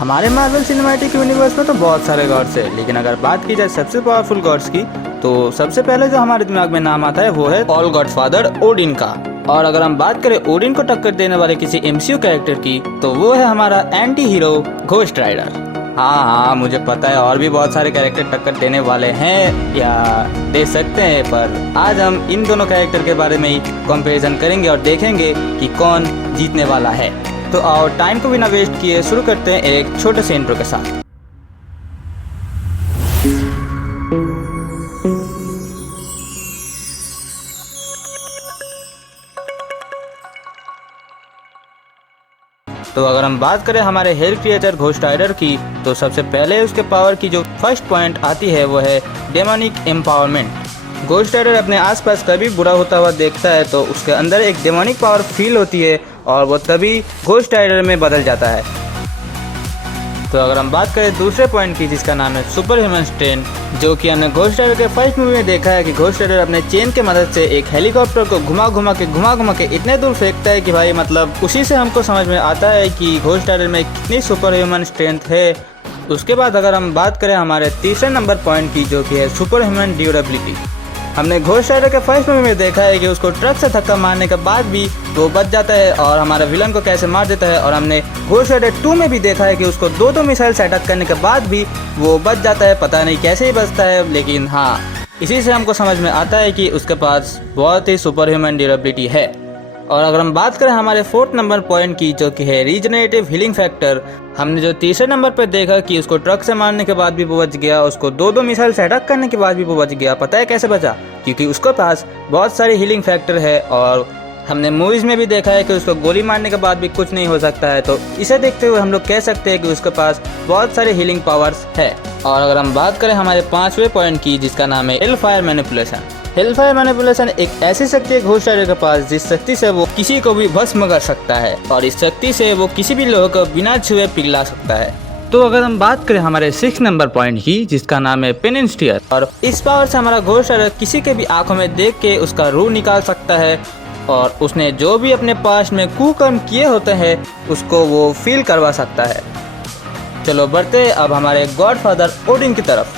हमारे Marvel cinematic universe में तो बहुत सारे गॉड्स हैं, लेकिन अगर बात की जाए सबसे पावरफुल गॉड्स की तो सबसे पहले जो हमारे दिमाग में नाम आता है वो है ऑल गॉडफादर ओडिन का। और अगर हम बात करें ओडिन को टक्कर देने वाले किसी एमसीयू कैरेक्टर की तो वो है हमारा एंटी हीरो घोस्ट राइडर। हाँ, मुझे पता है और भी बहुत सारे कैरेक्टर टक्कर देने वाले हैं या दे सकते हैं, पर आज हम इन दोनों कैरेक्टर के बारे में ही कंपैरिजन करेंगे और देखेंगे कि कौन जीतने वाला है। तो आओ टाइम को बिना वेस्ट किए शुरू करते हैं एक छोटे से इंट्रो के साथ। तो अगर हम बात करें हमारे हेल क्रिएटर घोस्ट राइडर की तो सबसे पहले उसके पावर की जो फर्स्ट पॉइंट आती है वो है डेमोनिक एम्पावरमेंट। घोस्ट राइडर अपने आसपास कभी बुरा होता हुआ देखता है तो उसके अंदर एक डेमोनिक पावर फील होती है और वो तभी घोस्ट राइडर में बदल जाता है। तो अगर हम बात करें दूसरे पॉइंट की जिसका नाम है सुपर ह्यूमन स्ट्रेंथ, जो कि हमने घोस्ट राइडर के फर्स्ट मूवी में देखा है कि घोस्ट राइडर अपने चेन के मदद से एक हेलीकॉप्टर को घुमा घुमा के इतने दूर फेंकता है कि भाई मतलब उसी से हमको समझ में आता है कि घोस्ट राइडर में कितनी सुपर ह्यूमन स्ट्रेंथ है। उसके बाद अगर हम बात करें हमारे तीसरे नंबर पॉइंट की जो कि है सुपर ह्यूमन ड्यूरेबिलिटी, हमने घोस्ट राइडर के फर्स्ट मूवी में देखा है कि उसको ट्रक से धक्का मारने के बाद भी वो बच जाता है और हमारा विलन को कैसे मार देता है। और हमने घोस्ट राइडर 2 में भी देखा है कि उसको दो मिसाइल से अटैक करने के बाद भी वो बच जाता है, पता नहीं कैसे ही बचता है, लेकिन हाँ इसी से हमको समझ में आता है कि उसके पास बहुत ही सुपर ह्यूमन ड्यूरेबिलिटी है। और अगर हम बात करें हमारे फोर्थ नंबर पॉइंट की जो कि है रीजनरेटिव हीलिंग फैक्टर, हमने जो तीसरे नंबर पर देखा कि उसको ट्रक से मारने के बाद भी वो बच गया, उसको दो मिसाइल से अटैक करने के बाद भी वो बच गया। पता है कैसे बचा? क्योंकि उसके पास बहुत सारी हीलिंग फैक्टर है और हमने मूवीज में भी देखा है कि उसको गोली मारने के बाद भी कुछ नहीं हो सकता है। तो इसे देखते हुए हम लोग कह सकते हैं कि उसके पास बहुत सारे हीलिंग पावर्स है। और अगर हम बात करें हमारे पांचवें पॉइंट की जिसका नाम है हेलफायर मैनिपुलेशन। हेलफायर मैनिपुलेशन एक ऐसी शक्ति है घोस्ट राइडर के पास जिस शक्ति से वो किसी को भी भस्म कर सकता है और इस शक्ति से वो किसी भी लोगों को बिना छुए पिघला सकता है। तो अगर हम बात करें हमारे 6 नंबर पॉइंट की जिसका नाम है पेनिस्टियर, और इस पावर से हमारा घोस्ट राइडर किसी के भी आंखों में देख के उसका रूह निकाल सकता है और उसने जो भी अपने पास्ट में कुकर्म किए होते हैं उसको वो फील करवा सकता है। चलो बढ़ते अब हमारे गॉडफादर ओडिन की तरफ।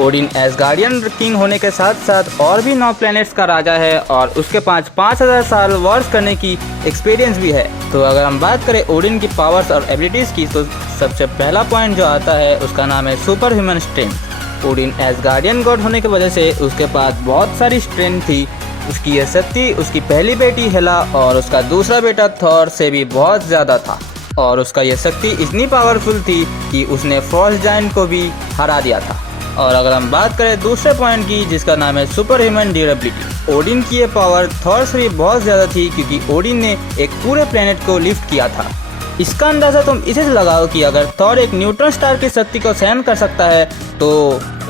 ओडिन एसगार्डियन किंग होने के साथ साथ और भी 9 प्लैनेट्स का राजा है और उसके पास 5000 साल वॉर्स करने की एक्सपीरियंस भी है। तो अगर हम बात करें ओडिन की पावर्स और एबिलिटीज की तो सबसे पहला पॉइंट जो आता है उसका नाम है super human strength. Odin Asgardian God होने की वजह से उसके पास बहुत सारी स्ट्रेंथ थी। उसकी यह शक्ति उसकी पहली बेटी हेला और उसका दूसरा बेटा थॉर से भी बहुत ज़्यादा था और उसका यह शक्ति इतनी पावरफुल थी कि उसने फ्रॉस्ट जायंट को भी हरा दिया था। और अगर हम बात करें दूसरे पॉइंट की जिसका नाम है सुपर ह्यूमन ड्यूरेबिलिटी, ओडिन की ये पावर थॉर से भी बहुत ज़्यादा थी क्योंकि ओडिन ने एक पूरे प्लेनेट को लिफ्ट किया था। इसका अंदाज़ा तुम इसे से लगाओ कि अगर थॉर एक न्यूट्रॉन स्टार की शक्ति को सहन कर सकता है तो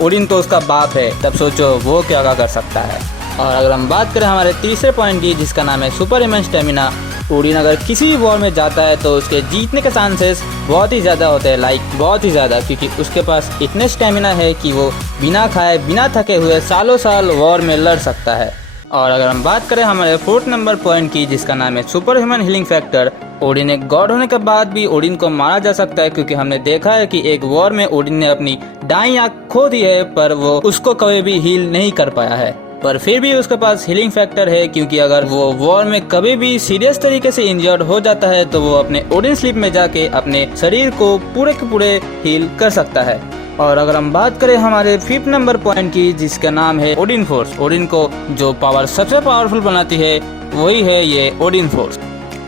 ओडिन तो उसका बाप है, तब सोचो वो क्या कर सकता है। और अगर हम बात करें हमारे तीसरे पॉइंट की जिसका नाम है सुपर ह्यूमन स्टेमिना, ओडिन अगर किसी भी वॉर में जाता है तो उसके जीतने के चांसेस बहुत ही ज़्यादा होते हैं, बहुत ही ज़्यादा, क्योंकि उसके पास इतने स्टेमिना है कि वो बिना खाए बिना थके हुए सालों साल वॉर में लड़ सकता है। और अगर हम बात करें हमारे फोर्थ नंबर पॉइंट की जिसका नाम है super human healing factor, Odin एक गॉड होने के बाद भी ओडिन को मारा जा सकता है क्योंकि हमने देखा है कि एक वॉर में ओडिन ने अपनी दाईं आंख खो दी है पर वो उसको कभी भी हील नहीं कर पाया है, पर फिर भी उसके पास हीलिंग फैक्टर है क्योंकि अगर वो वॉर में कभी भी सीरियस तरीके से इंजर्ड हो जाता है तो वो अपने ओडिन स्लीप में जाके अपने शरीर को पूरे के पूरे हील कर सकता है। और अगर हम बात करें हमारे 5th नंबर पॉइंट की जिसका नाम है ओडिन फोर्स, ओडिन को जो पावर सबसे पावरफुल बनाती है वही है ये ओडिन फोर्स।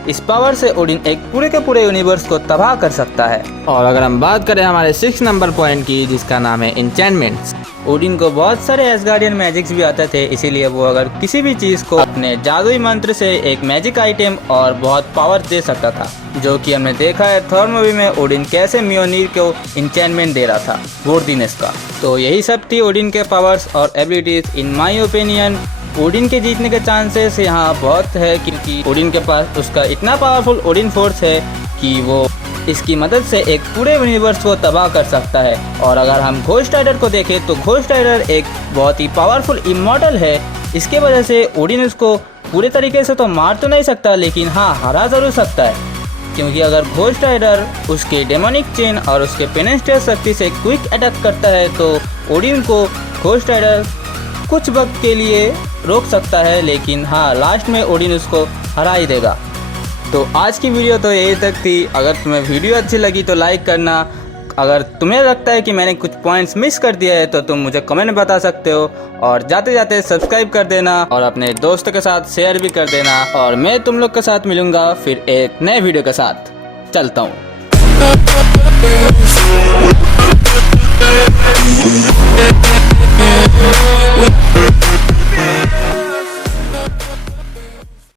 इस पावर से ओडिन एक पूरे के पूरे यूनिवर्स को तबाह कर सकता है। और अगर हम बात करें हमारे 6 नंबर पॉइंट की जिसका नाम है एन्चेंटमेंट्स, ओडिन को बहुत सारे एसगार्डियन मैजिक्स भी आते थे, इसीलिए वो अगर किसी भी चीज को अपने जादुई मंत्र से एक मैजिक आइटम और बहुत पावर दे सकता था, जो कि हमने देखा है थॉर मूवी में ओडिन कैसे म्योनीर को एन्चेंटमेंट दे रहा था वोर्दिनेस का। तो यही सब थी ओडिन के पावर्स और abilities. In my opinion Odin के जीतने के चांसेस यहाँ बहुत है क्योंकि ओडिन के पास उसका इतना पावरफुल ओडिन फोर्स है कि वो इसकी मदद से एक पूरे यूनिवर्स को तबाह कर सकता है। और अगर हम घोस्ट राइडर को देखें तो घोस्ट राइडर एक बहुत ही पावरफुल इमॉर्टल है, इसके वजह से ओडिन उसको पूरे तरीके से तो मार तो नहीं सकता लेकिन हाँ हरा जरूर सकता है। क्योंकि अगर घोस्ट राइडर उसके डेमोनिक चेन और उसके पेनिस्टर शक्ति से क्विक अटैक करता है तो ओडिन को घोस्ट राइडर कुछ वक्त के लिए रोक सकता है, लेकिन हाँ लास्ट में ओडिन उसको हरा ही देगा। तो आज की वीडियो तो यही तक थी। अगर तुम्हें वीडियो अच्छी लगी तो लाइक करना। अगर तुम्हें लगता है कि मैंने कुछ पॉइंट्स मिस कर दिया है तो तुम मुझे कमेंट में बता सकते हो, और जाते जाते सब्सक्राइब कर देना और अपने दोस्तों के साथ शेयर भी कर देना। और मैं तुम लोग के साथ मिलूंगा फिर एक नए वीडियो के साथ। चलता हूँ।